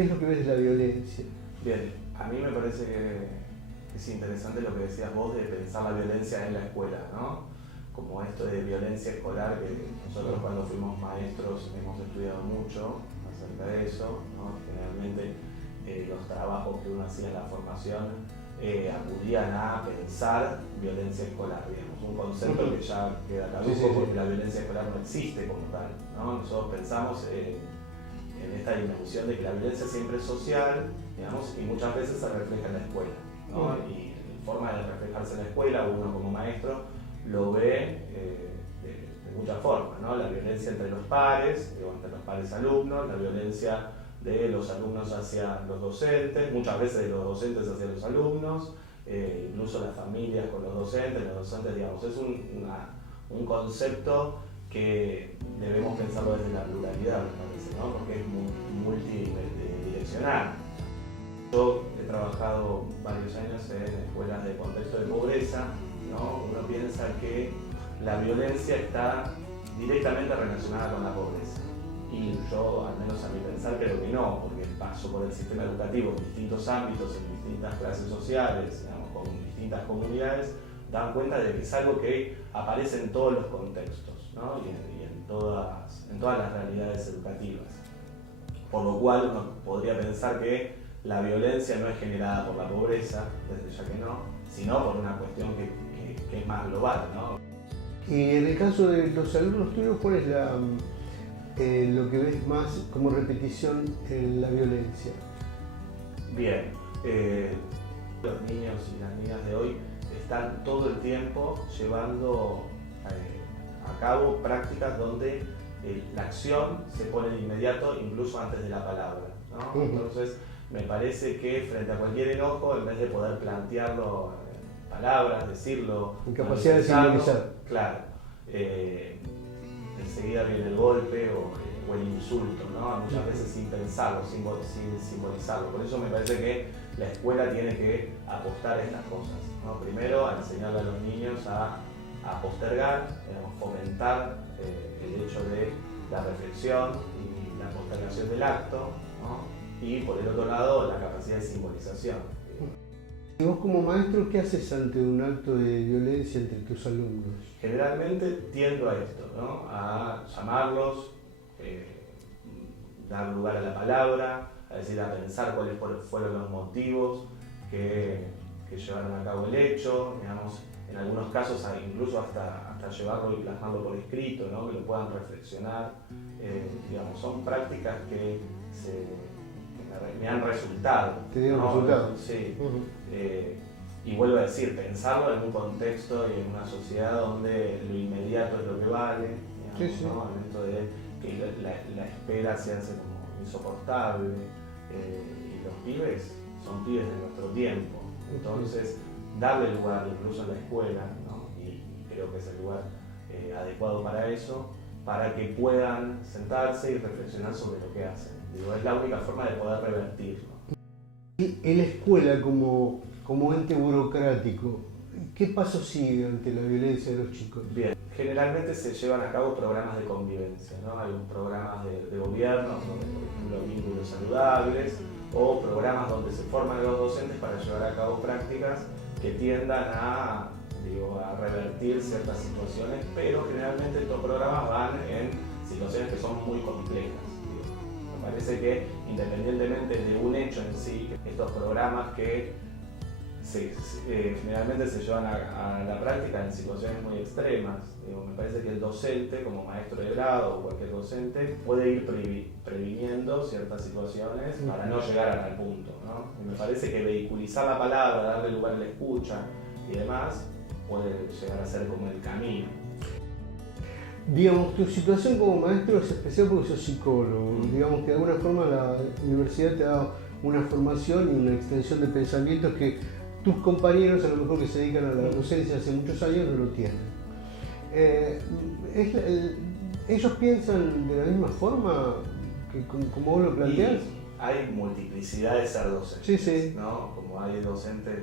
¿Qué es lo que ves de la violencia? Bien, a mí me parece que es interesante lo que decías vos de pensar la violencia en la escuela, ¿no? Como esto de violencia escolar, que nosotros cuando fuimos maestros hemos estudiado mucho acerca de eso, ¿no? Generalmente los trabajos que uno hacía en la formación acudían a pensar violencia escolar, digamos, un concepto que ya queda caduco porque la violencia escolar no existe como tal, ¿no? Nosotros pensamos en esta dimensión de que la violencia siempre es social, digamos, y muchas veces se refleja en la escuela, ¿no? Y la forma de reflejarse en la escuela, uno como maestro lo ve de muchas formas, ¿no? La violencia entre los pares, entre los pares alumnos, la violencia de los alumnos hacia los docentes, muchas veces de los docentes hacia los alumnos, incluso las familias con los docentes, digamos, es un concepto que debemos pensarlo desde la pluralidad, me parece, ¿no? Porque es multidireccional. Yo he trabajado varios años en escuelas de contexto de pobreza, ¿no? Uno piensa que la violencia está directamente relacionada con la pobreza. Y yo, al menos a mi pensar, creo que no, porque paso por el sistema educativo en distintos ámbitos, en distintas clases sociales, digamos, con distintas comunidades, dan cuenta de que es algo que aparece en todos los contextos, ¿no? y en todas las realidades educativas. Por lo cual uno podría pensar que la violencia no es generada por la pobreza, desde ya que no, sino por una cuestión que es más global, ¿no? Y en el caso de los alumnos tuyos, ¿cuál es lo que ves más como repetición en la violencia? Bien, los niños y las niñas de hoy están todo el tiempo llevando a cabo prácticas donde la acción se pone de inmediato, incluso antes de la palabra, ¿no? Entonces, me parece que frente a cualquier enojo, en vez de poder plantearlo en palabras, decirlo, incapacidad de simbolizar. Claro, enseguida viene el golpe o el insulto, ¿no? Muchas veces sin pensarlo, sin simbolizarlo. Por eso me parece que la escuela tiene que apostar a estas cosas, ¿no? Primero, a enseñarle a los niños a postergar, a fomentar el hecho de la reflexión y la postergación del acto, ¿no? Y por el otro lado, la capacidad de simbolización. ¿Y vos como maestro qué haces ante un acto de violencia entre tus alumnos? Generalmente tiendo a esto, ¿no? A llamarlos, dar lugar a la palabra, a decir, a pensar cuáles fueron los motivos que llevaron a cabo el hecho, digamos, en algunos casos incluso hasta llevarlo y plasmarlo por escrito, ¿no? Que lo puedan reflexionar. Digamos, son prácticas que me han resultado. ¿Te dieron resultados? Sí. Y vuelvo a decir, pensarlo en un contexto y en una sociedad donde lo inmediato es lo que vale, digamos, ¿no? En esto de que la espera se hace como insoportable, y los pibes son pibes de nuestro tiempo, entonces darle lugar incluso en la escuela, ¿no? Y creo que es el lugar adecuado para eso, para que puedan sentarse y reflexionar sobre lo que hacen. Digo, es la única forma de poder revertirlo. En la escuela, como ente burocrático, ¿qué paso sigue ante la violencia de los chicos? Bien, generalmente se llevan a cabo programas de convivencia, ¿no? Hay programas de gobierno, donde, por ejemplo, vínculos saludables, o programas donde se forman a los docentes para llevar a cabo prácticas que tiendan a revertir ciertas situaciones, pero generalmente estos programas van en situaciones que son muy complejas. Me parece que, independientemente de un hecho en sí, estos programas que generalmente se llevan a la práctica en situaciones muy extremas. Me parece que el docente, como maestro de grado o cualquier docente, puede ir previniendo ciertas situaciones para no llegar a tal punto, ¿no? Y me parece que vehiculizar la palabra, darle lugar a la escucha y demás, puede llegar a ser como el camino. Digamos, tu situación como maestro es especial porque sos psicólogo. Digamos que de alguna forma la universidad te ha dado una formación y una extensión de pensamientos que tus compañeros, a lo mejor que se dedican a la docencia hace muchos años, no lo tienen. ¿Ellos piensan de la misma forma que como vos lo planteás? Hay multiplicidad de ser docentes, sí. ¿no? Como hay docentes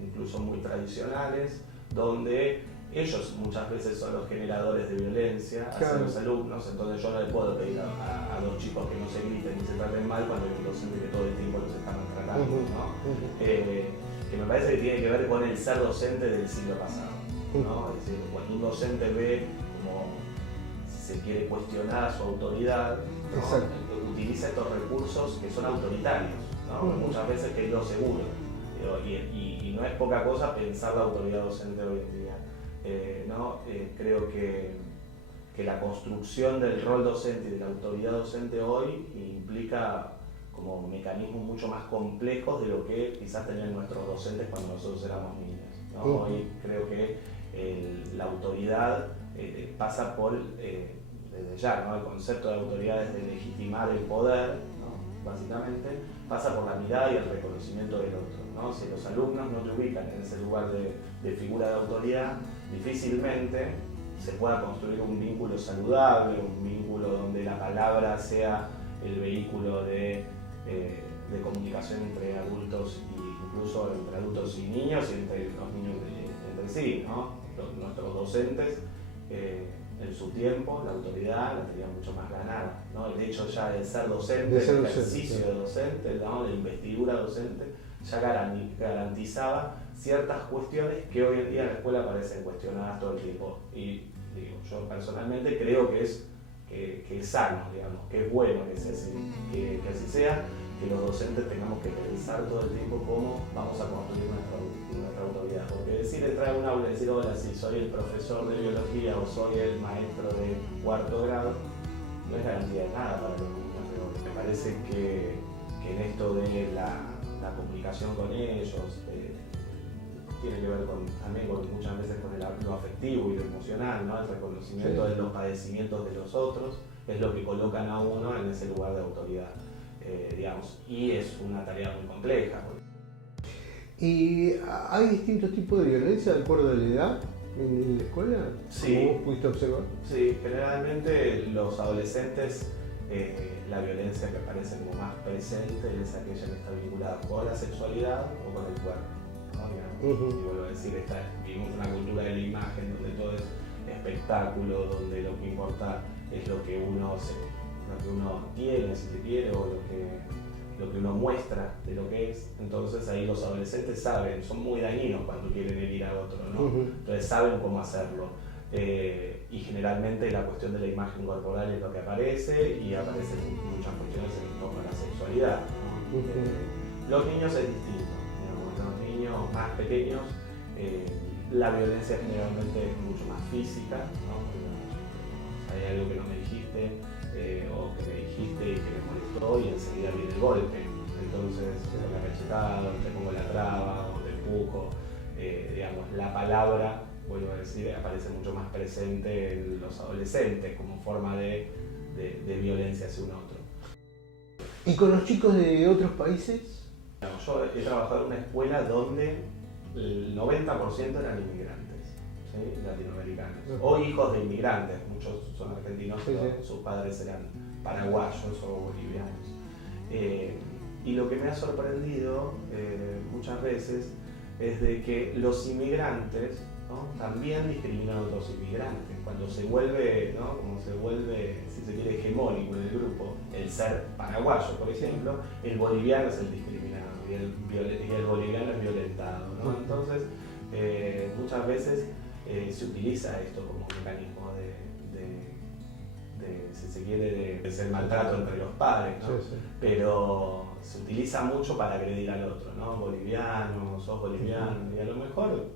incluso muy tradicionales, donde ellos muchas veces son los generadores de violencia hacia los alumnos, entonces yo no le puedo pedir a los chicos que no se griten ni se traten mal cuando hay un docente que todo el tiempo los está maltratando, ¿no? Que me parece que tiene que ver con el ser docente del siglo pasado, ¿no? Es decir, cuando un docente ve como si se quiere cuestionar su autoridad, ¿no? Utiliza estos recursos que son autoritarios, ¿no? Muchas veces que es lo seguro, y no es poca cosa pensar la autoridad docente hoy en día. Creo que la construcción del rol docente y de la autoridad docente hoy implica como mecanismos mucho más complejos de lo que quizás tenían nuestros docentes cuando nosotros éramos niños, ¿no? Hoy creo que la autoridad pasa por, desde ya, ¿no? El concepto de autoridad es de legitimar el poder, ¿no? Básicamente pasa por la mirada y el reconocimiento del otro, ¿no? Si los alumnos no te ubican en ese lugar de figura de autoridad, difícilmente se pueda construir un vínculo saludable, un vínculo donde la palabra sea el vehículo de comunicación entre adultos y incluso entre adultos y niños y entre los niños entre sí, ¿no? Nuestros docentes en su tiempo la autoridad la tenían mucho más ganada, ¿no? El hecho ya de ser docente, el ejercicio de docente, ¿no? De investidura docente, ya garantizaba ciertas cuestiones que hoy en día en la escuela parecen cuestionadas todo el tiempo. Y digo, yo personalmente creo que es sano, digamos, que es bueno que así sea, que los docentes tengamos que pensar todo el tiempo cómo vamos a construir nuestra autoridad. Porque decir, entrar a un aula y decir, hola, si soy el profesor de biología o soy el maestro de cuarto grado, no es garantía de nada para los niños, pero me parece que en esto de la comunicación con ellos, tiene que ver también muchas veces con lo afectivo y lo emocional, ¿no? El reconocimiento de los padecimientos de los otros es lo que colocan a uno en ese lugar de autoridad, digamos, y es una tarea muy compleja. ¿Y hay distintos tipos de violencia de acuerdo a la edad en la escuela? Sí. ¿Cómo vos pudiste observar? Sí, generalmente los adolescentes, la violencia que parece como más presente es aquella que está vinculada con la sexualidad o con el cuerpo, ¿no? Y vuelvo a decir, vivimos una cultura de la imagen donde todo es espectáculo, donde lo que importa es lo que uno tiene, si se quiere, o lo que uno muestra de lo que es. Entonces ahí los adolescentes saben, son muy dañinos cuando quieren herir a otro, ¿no? Entonces saben cómo hacerlo. Y generalmente la cuestión de la imagen corporal es lo que aparece, y aparecen muchas cuestiones en torno a la sexualidad, ¿no? Los niños es distinto, digamos, los niños más pequeños, la violencia generalmente es mucho más física, ¿no? Hay algo que no me dijiste, o que me dijiste y que me molestó, y enseguida viene el golpe. Entonces, la cachetada, te pongo la traba, o te empujo, digamos, la palabra, vuelvo a decir, aparece mucho más presente en los adolescentes como forma de violencia hacia un otro. ¿Y con los chicos de otros países? Yo he trabajado en una escuela donde el 90% eran inmigrantes, ¿sí? Latinoamericanos, o hijos de inmigrantes, muchos son argentinos, pero sus padres eran paraguayos o bolivianos. Y lo que me ha sorprendido muchas veces es de que los inmigrantes, ¿no? También discriminan a otros inmigrantes. Cuando se vuelve, ¿no? Como se vuelve, si se quiere, hegemónico en el grupo, el ser paraguayo, por ejemplo, el boliviano es el discriminado y el boliviano es violentado, ¿no? Entonces, muchas veces se utiliza esto como un mecanismo si se quiere, de ser maltrato entre los padres, ¿no? Pero se utiliza mucho para agredir al otro, ¿no? Boliviano, sos boliviano, y a lo mejor,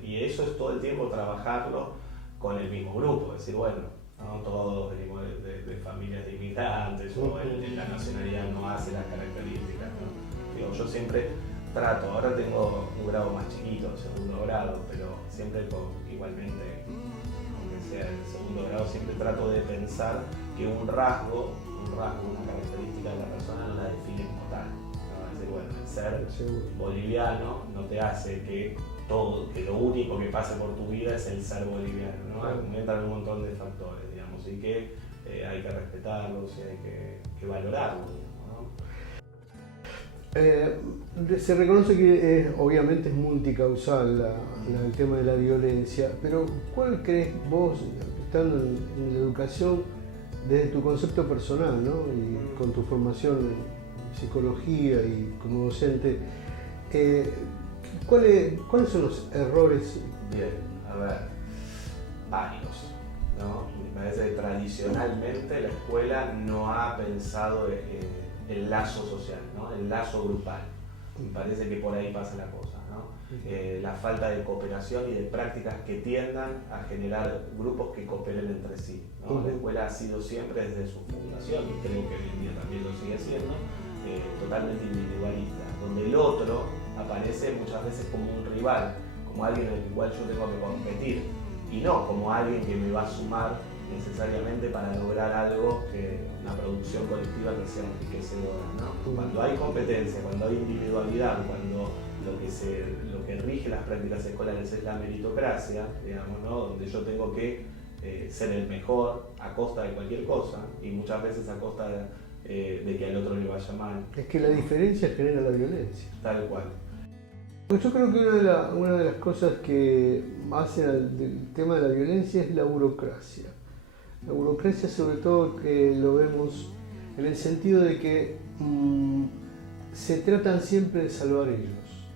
y eso es todo el tiempo trabajarlo con el mismo grupo, decir, bueno, ¿no? Todos venimos de familias de inmigrantes, o la nacionalidad no hace las características, ¿no? Yo siempre trato, ahora tengo un grado más chiquito, segundo grado, pero siempre igualmente, aunque sea el segundo grado, siempre trato de pensar que un rasgo, una característica de la persona no la define como tal, ¿no? Es decir, bueno, el ser boliviano no te hace que lo único que pase por tu vida es el ser boliviano, ¿no? Entran un montón de factores, digamos, y que hay que respetarlos y hay que valorarlos, ¿no? Se reconoce que obviamente es multicausal el tema de la violencia, pero ¿cuál crees vos, estando en la educación, desde tu concepto personal, ¿no? Y con tu formación en psicología y como docente, ¿cuáles son los errores? Bien, a ver, varios, ¿no? Me parece que tradicionalmente la escuela no ha pensado el lazo social, ¿no? El lazo grupal. Me parece que por ahí pasa la cosa, ¿no? La falta de cooperación y de prácticas que tiendan a generar grupos que cooperen entre sí, ¿no? La escuela ha sido siempre desde su fundación, y creo que hoy en día también lo sigue siendo, totalmente individualista, donde el otro aparece muchas veces como un rival, como alguien en el cual yo tengo que competir, y no como alguien que me va a sumar necesariamente para lograr algo, una producción colectiva que sea enriquecedora, ¿no? Cuando hay competencia, cuando hay individualidad, cuando lo que rige las prácticas escolares es la meritocracia, digamos, ¿no? Donde yo tengo que ser el mejor a costa de cualquier cosa, y muchas veces a costa de que al otro le vaya mal. Es que la diferencia genera la violencia. Tal cual. Pues yo creo que una de las cosas que hacen el tema de la violencia es la burocracia. La burocracia, sobre todo, que lo vemos en el sentido de que se tratan siempre de salvar ellos.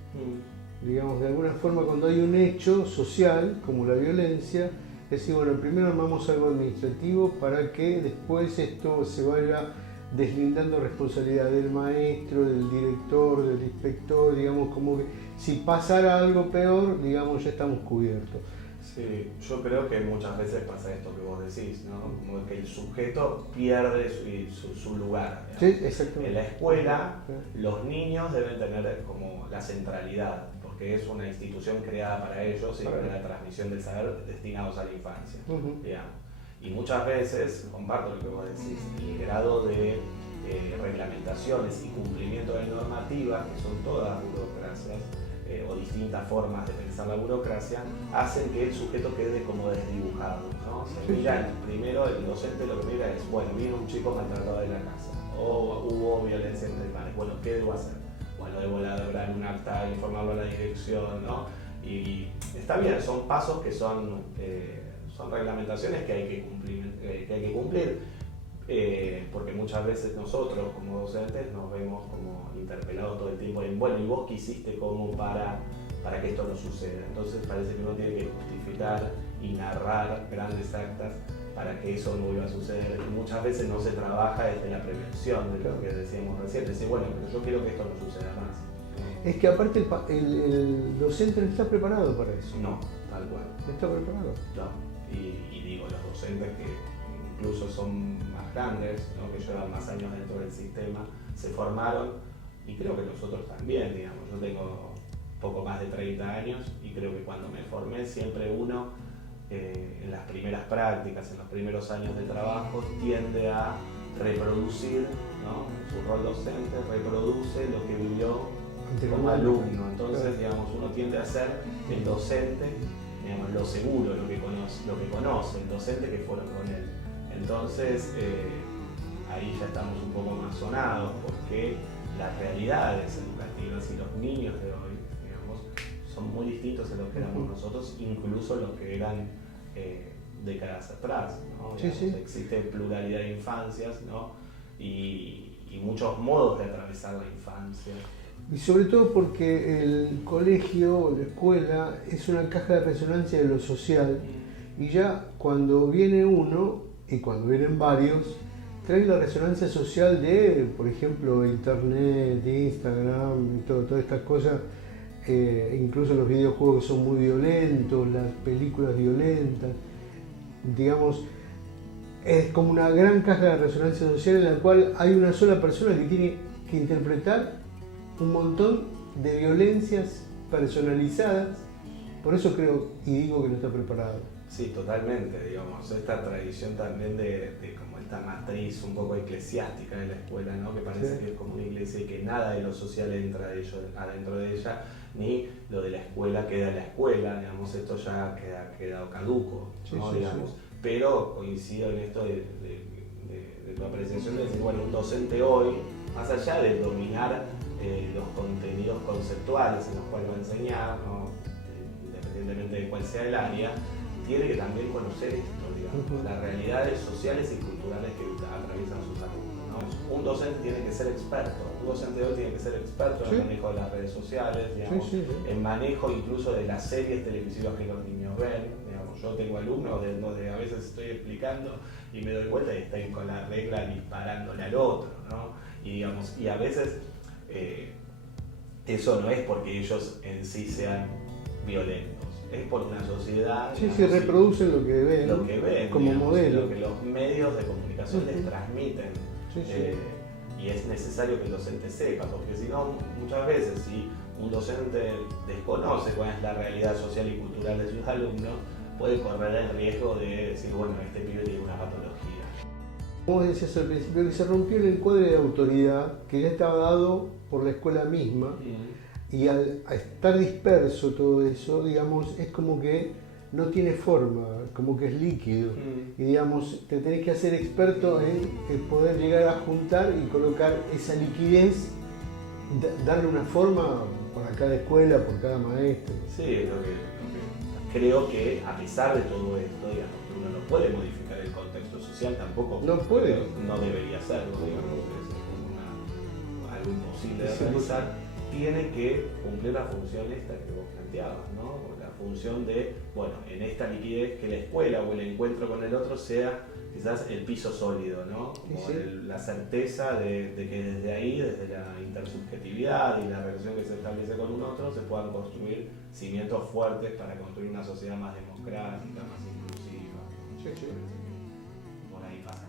Digamos, de alguna forma, cuando hay un hecho social como la violencia, es decir, bueno, primero armamos algo administrativo para que después esto se vaya deslindando responsabilidad del maestro, del director, del inspector, digamos, como que si pasara algo peor, digamos, ya estamos cubiertos. Sí, yo creo que muchas veces pasa esto que vos decís, ¿no? Como que el sujeto pierde su lugar. Sí, exactamente. En la escuela, los niños deben tener como la centralidad, porque es una institución creada para ellos y para la transmisión del saber destinados a la infancia, digamos. Y muchas veces, comparto lo que vos decís, el grado de reglamentaciones y cumplimiento de normativas, que son todas burocracias, o distintas formas de pensar la burocracia, hacen que el sujeto quede como desdibujado, ¿no? Se mira, primero el docente lo que mira es, bueno, vino un chico maltratado de la casa, o hubo violencia entre pares, bueno, ¿qué debo hacer? Bueno, debo elaborar un acta, informarlo a la dirección, ¿no? Y está bien, son pasos que son reglamentaciones que hay que cumplir, porque muchas veces nosotros como docentes nos vemos como interpelados todo el tiempo en, bueno, ¿y vos qué hiciste como para que esto no suceda? Entonces parece que uno tiene que justificar y narrar grandes actas para que eso no vuelva a suceder. Y muchas veces no se trabaja desde la prevención, de lo que decíamos recién, decir, bueno, pero yo quiero que esto no suceda más. Es que aparte el docente no está preparado para eso. No, tal cual. No está preparado. No. Y digo, los docentes que incluso son más grandes, ¿no? Que llevan más años dentro del sistema, se formaron, y creo que nosotros también, digamos, yo tengo poco más de 30 años y creo que cuando me formé siempre uno, en las primeras prácticas, en los primeros años de trabajo, tiende a reproducir, ¿no? Su rol docente, reproduce lo que vivió como alumno, entonces digamos, uno tiende a ser el docente, digamos, lo seguro, lo que conoce, el docente que fueron con él. Entonces, ahí ya estamos un poco más sonados, porque las realidades educativas y los niños de hoy, digamos, son muy distintos a los que éramos nosotros, incluso los que eran décadas atrás, ¿no? Sí, sí. Existe pluralidad de infancias, ¿no? y muchos modos de atravesar la infancia. Y sobre todo porque el colegio o la escuela es una caja de resonancia de lo social, y ya cuando viene uno y cuando vienen varios, trae la resonancia social de, por ejemplo, internet, Instagram y todas estas cosas, incluso los videojuegos que son muy violentos, las películas violentas, digamos, es como una gran caja de resonancia social en la cual hay una sola persona que tiene que interpretar un montón de violencias personalizadas. Por eso creo y digo que no está preparado. Sí, totalmente, digamos, esta tradición también de como esta matriz un poco eclesiástica de la escuela, ¿no? Que parece que es como una iglesia y que nada de lo social entra adentro de ella, ni lo de la escuela queda en la escuela, digamos, esto ya ha quedado caduco, ¿no? Digamos. Pero coincido en esto de tu apreciación de decir, bueno, un docente hoy, más allá de dominar los contenidos conceptuales en los cuales va a enseñar, ¿no? Independientemente de cuál sea el área, tiene que también conocer esto, digamos, las realidades sociales y culturales que atraviesan sus alumnos, ¿no? Un docente tiene que ser experto, un docente de hoy tiene que ser experto en el manejo de las redes sociales, digamos, en manejo incluso de las series televisivas que los niños ven. Digamos, yo tengo alumnos donde a veces estoy explicando y me doy vuelta y están con la regla disparándole al otro, ¿no? Y a veces eso no es porque ellos en sí sean violentos, es por una sociedad. Sí, se reproducen lo que ven como digamos, modelo. lo que los medios de comunicación les transmiten. Y es necesario que el docente sepa, porque si no, muchas veces, si un docente desconoce cuál es la realidad social y cultural de sus alumnos, puede correr el riesgo de decir, bueno, este pibe tiene una patología. Como decías al principio, que se rompió el encuadre de autoridad que ya estaba dado por la escuela misma, y al estar disperso todo eso, digamos, es como que no tiene forma, como que es líquido. Y digamos, te tenés que hacer experto en poder llegar a juntar y colocar esa liquidez, darle una forma por cada escuela, por cada maestro. Sí, es lo que creo que a pesar de todo esto, digamos, uno no puede modificar el contexto social tampoco. No puede. No debería hacerlo, digamos, es algo imposible de realizar. Tiene que cumplir la función esta que vos planteabas, ¿no? La función de, bueno, en esta liquidez que la escuela o el encuentro con el otro sea quizás el piso sólido, ¿no? Como la certeza de que desde ahí, desde la intersubjetividad y la relación que se establece con un otro, se puedan construir cimientos fuertes para construir una sociedad más democrática, más inclusiva. Por ahí pasa.